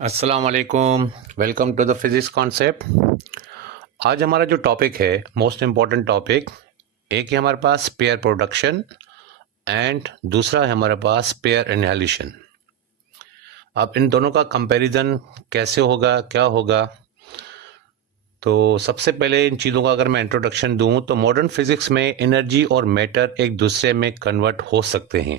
अस्सलाम वालेकुम। Welcome to the physics concept. आज हमारा जो टॉपिक है मोस्ट इम्पॉर्टेंट टॉपिक, एक है हमारे पास पेयर प्रोडक्शन एंड दूसरा है हमारे पास पेयर इनहेलिशन। अब इन दोनों का कंपैरिजन कैसे होगा, क्या होगा? तो सबसे पहले इन चीज़ों का अगर मैं इंट्रोडक्शन दूं तो मॉडर्न फिजिक्स में एनर्जी और मैटर एक दूसरे में कन्वर्ट हो सकते हैं।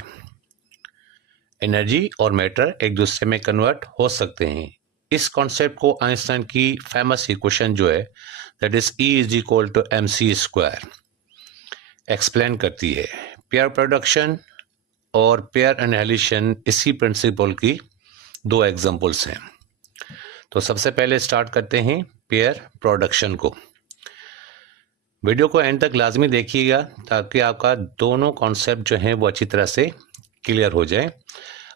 एनर्जी और मैटर एक दूसरे में कन्वर्ट हो सकते हैं। इस कॉन्सेप्ट को आइंस्टाइन की फेमस इक्वेशन जो है that is E is equal to mc² explain करती है। पेयर प्रोडक्शन और पेयर एनहाइलेशन इसी प्रिंसिपल की दो एग्जांपल्स हैं। तो सबसे पहले स्टार्ट करते हैं पेयर प्रोडक्शन को। वीडियो को एंड तक लाजमी देखिएगा ताकि आपका दोनों कॉन्सेप्ट जो हैं वो अच्छी तरह से क्लियर हो जाए,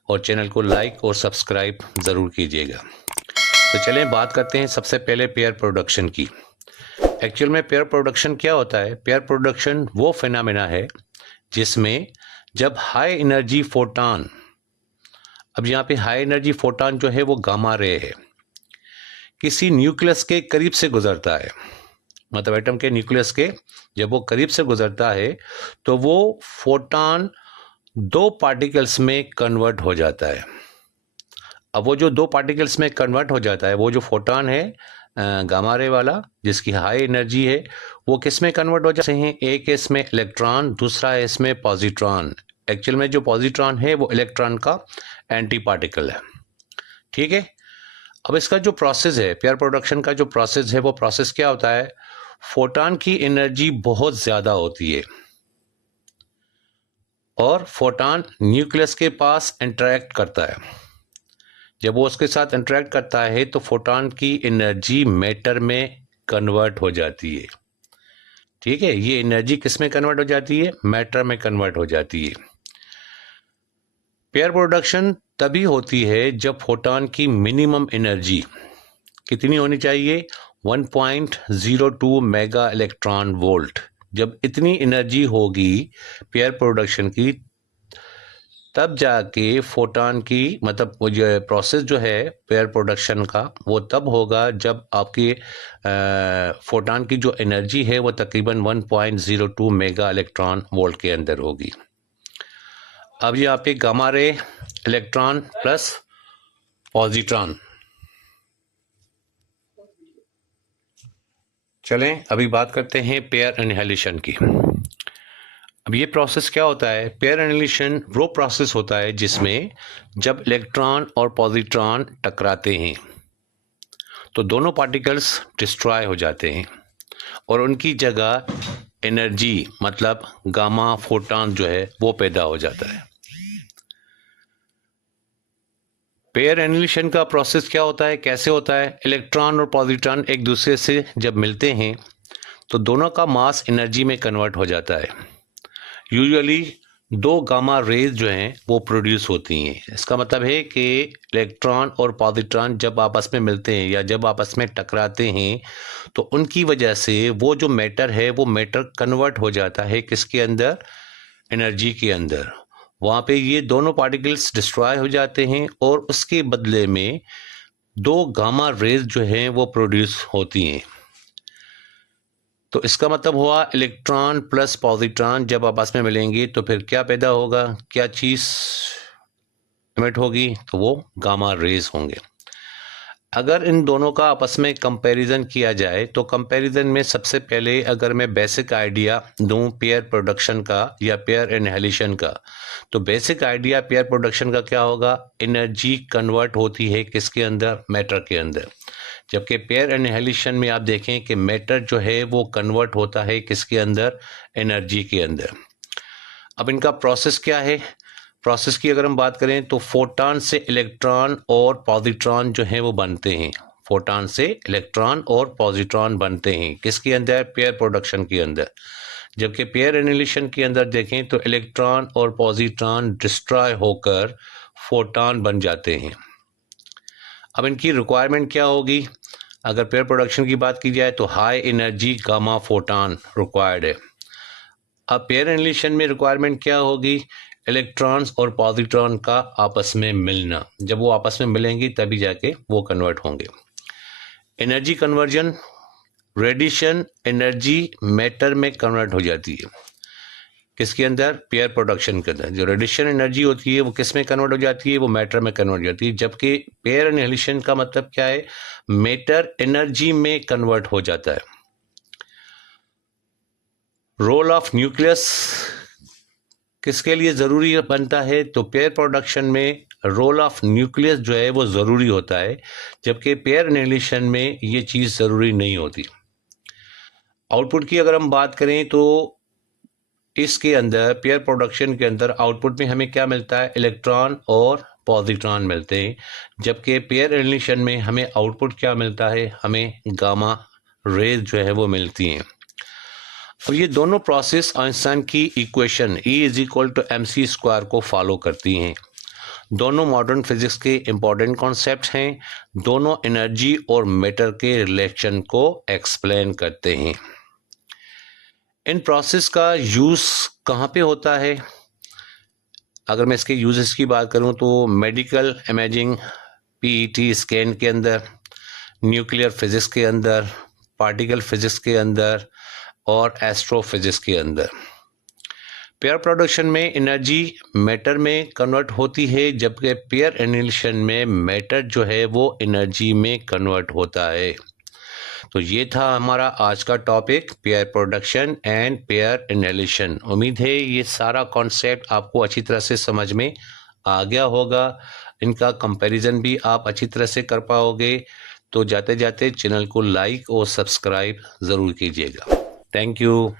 और चैनल को लाइक और सब्सक्राइब ज़रूर कीजिएगा। तो चलें बात करते हैं सबसे पहले पेयर प्रोडक्शन की। एक्चुअल में पेयर प्रोडक्शन क्या होता है? पेयर प्रोडक्शन वो फिनोमेना है जिसमें जब हाई एनर्जी फोटॉन, अब यहाँ पे हाई एनर्जी फोटॉन जो है वो गामा रे है, किसी न्यूक्लियस के करीब से गुजरता है, मतलब एटम के न्यूक्लियस के जब वो करीब से गुजरता है तो वो फोटॉन दो पार्टिकल्स में कन्वर्ट हो जाता है। अब वो जो दो पार्टिकल्स में कन्वर्ट हो जाता है, वो जो फोटॉन है गामा रे वाला जिसकी हाई एनर्जी है, वो किस में कन्वर्ट हो जाते हैं? एक है इसमें इलेक्ट्रॉन, दूसरा है इसमें पॉजिट्रॉन। एक्चुअल में जो पॉजिट्रॉन है वो इलेक्ट्रॉन का एंटी पार्टिकल है। ठीक है। अब इसका जो प्रोसेस है, पेयर प्रोडक्शन का जो प्रोसेस है, वो प्रोसेस क्या होता है? फोटॉन की एनर्जी बहुत ज़्यादा होती है और फोटॉन न्यूक्लियस के पास इंटरेक्ट करता है। जब वो उसके साथ इंटरेक्ट करता है तो फोटॉन की एनर्जी मैटर में कन्वर्ट हो जाती है। ठीक है, ये एनर्जी किस में कन्वर्ट हो जाती है? मैटर में कन्वर्ट हो जाती है। पेयर प्रोडक्शन तभी होती है जब फोटॉन की मिनिमम एनर्जी कितनी होनी चाहिए? 1.02 मेगा इलेक्ट्रॉन वोल्ट। जब इतनी एनर्जी होगी पेयर प्रोडक्शन की, तब जाके फोटॉन की, मतलब वो जो प्रोसेस जो है पेयर प्रोडक्शन का, वो तब होगा जब आपकी फोटॉन की जो एनर्जी है वो तकरीबन 1.02 मेगा इलेक्ट्रॉन वोल्ट के अंदर होगी। अब यहाँ पे gamma ray, electron plus positron. चलें अभी बात करते हैं पेयर इनहेलिशन की। अब ये प्रोसेस क्या होता है? पेयर एनालिसिस वो प्रोसेस होता है जिसमें जब इलेक्ट्रॉन और पॉजिट्रॉन टकराते हैं तो दोनों पार्टिकल्स डिस्ट्रॉय हो जाते हैं और उनकी जगह एनर्जी, मतलब गामा फोटॉन जो है वो पैदा हो जाता है। पेयर एनालिसिस का प्रोसेस क्या होता है, कैसे होता है? इलेक्ट्रॉन और पॉजिट्रॉन एक दूसरे से जब मिलते हैं तो दोनों का मास एनर्जी में कन्वर्ट हो जाता है। यूजुअली दो गामा रेज जो हैं वो प्रोड्यूस होती हैं। इसका मतलब है कि इलेक्ट्रॉन और पॉजिट्रॉन जब आपस में मिलते हैं या जब आपस में टकराते हैं तो उनकी वजह से वो जो मैटर है वो मैटर कन्वर्ट हो जाता है किसके अंदर? एनर्जी के अंदर। वहाँ पे ये दोनों पार्टिकल्स डिस्ट्रॉय हो जाते हैं और उसके बदले में दो गामा रेज जो हैं वो प्रोड्यूस होती हैं। तो इसका मतलब हुआ इलेक्ट्रॉन प्लस पॉजिट्रॉन जब आपस में मिलेंगे तो फिर क्या पैदा होगा? क्या चीज़ इमिट होगी? तो वो गामा रेज होंगे। अगर इन दोनों का आपस में कंपैरिजन किया जाए तो कंपैरिजन में सबसे पहले अगर मैं बेसिक आइडिया दूं पेयर प्रोडक्शन का या पेयर इनहेलिशन का, तो बेसिक आइडिया पेयर प्रोडक्शन का क्या होगा? एनर्जी कन्वर्ट होती है किसके अंदर? मैटर के अंदर। जबकि पेयर इनहेलिशन में आप देखें कि मैटर जो है वो कन्वर्ट होता है किसके अंदर? एनर्जी के अंदर। अब इनका प्रोसेस क्या है? प्रोसेस की अगर हम बात करें तो फोटॉन से इलेक्ट्रॉन और पॉजिट्रॉन जो है वो बनते हैं। फोटॉन से इलेक्ट्रॉन और पॉजिट्रॉन बनते हैं किसके अंदर? पेयर प्रोडक्शन के अंदर। जबकि पेयर एनालिसिस के अंदर देखें तो इलेक्ट्रॉन और पॉजिट्रॉन डिस्ट्रॉय होकर फोटॉन बन जाते हैं। अब इनकी रिक्वायरमेंट क्या होगी? अगर पेयर प्रोडक्शन की बात की जाए तो high energy gamma photon required है। अब पेयर एनालिसिस में रिक्वायरमेंट क्या होगी? इलेक्ट्रॉन्स और पॉजिट्रॉन का आपस में मिलना, जब वो आपस में मिलेंगी तभी जाके वो कन्वर्ट होंगे। Energy conversion, radiation energy matter में कन्वर्ट हो जाती है। किसके अंदर? पेयर प्रोडक्शन के अंदर। जो रेडिएशन एनर्जी होती है वो किस में कन्वर्ट हो जाती है? वो मैटर में कन्वर्ट हो जाती है। जबकि पेयर एनिहिलेशन का मतलब क्या है? मैटर एनर्जी में कन्वर्ट हो जाता है। रोल ऑफ न्यूक्लियस किसके लिए ज़रूरी बनता है? तो पेयर प्रोडक्शन में रोल ऑफ न्यूक्लियस जो है वो ज़रूरी होता है, जबकि पेयर एनिहिलेशन में ये चीज़ ज़रूरी नहीं होती। आउटपुट की अगर हम बात करें तो इसके अंदर पेयर प्रोडक्शन के अंदर आउटपुट में हमें क्या मिलता है? इलेक्ट्रॉन और पॉजिट्रॉन मिलते हैं, जबकि पेयर एनिहिलेशन में हमें आउटपुट क्या मिलता है? हमें गामा रेज जो है वो मिलती हैं। और ये दोनों प्रोसेस आइंस्टाइन की इक्वेशन E=mc² को फॉलो करती हैं। दोनों मॉडर्न फिजिक्स के इम्पॉर्टेंट कॉन्सेप्ट हैं। दोनों एनर्जी और मैटर के रिलेशन को एक्सप्लेन करते हैं। इन प्रोसेस का यूज़ कहाँ पे होता है? अगर मैं इसके यूजेस की बात करूँ तो मेडिकल इमेजिंग, PET स्कैन के अंदर, न्यूक्लियर फिजिक्स के अंदर, पार्टिकल फिजिक्स के अंदर और एस्ट्रोफिजिक्स के अंदर। पेयर प्रोडक्शन में एनर्जी मैटर में कन्वर्ट होती है, जबकि पेयर एनिहिलेशन में मैटर जो है वो एनर्जी में कन्वर्ट होता है। तो ये था हमारा आज का topic, pair production and pair annihilation. उम्मीद है ये सारा कॉन्सेप्ट आपको अच्छी तरह से समझ में आ गया होगा। इनका कंपैरिजन भी आप अच्छी तरह से कर पाओगे। तो जाते जाते चैनल को लाइक और सब्सक्राइब ज़रूर कीजिएगा। Thank you.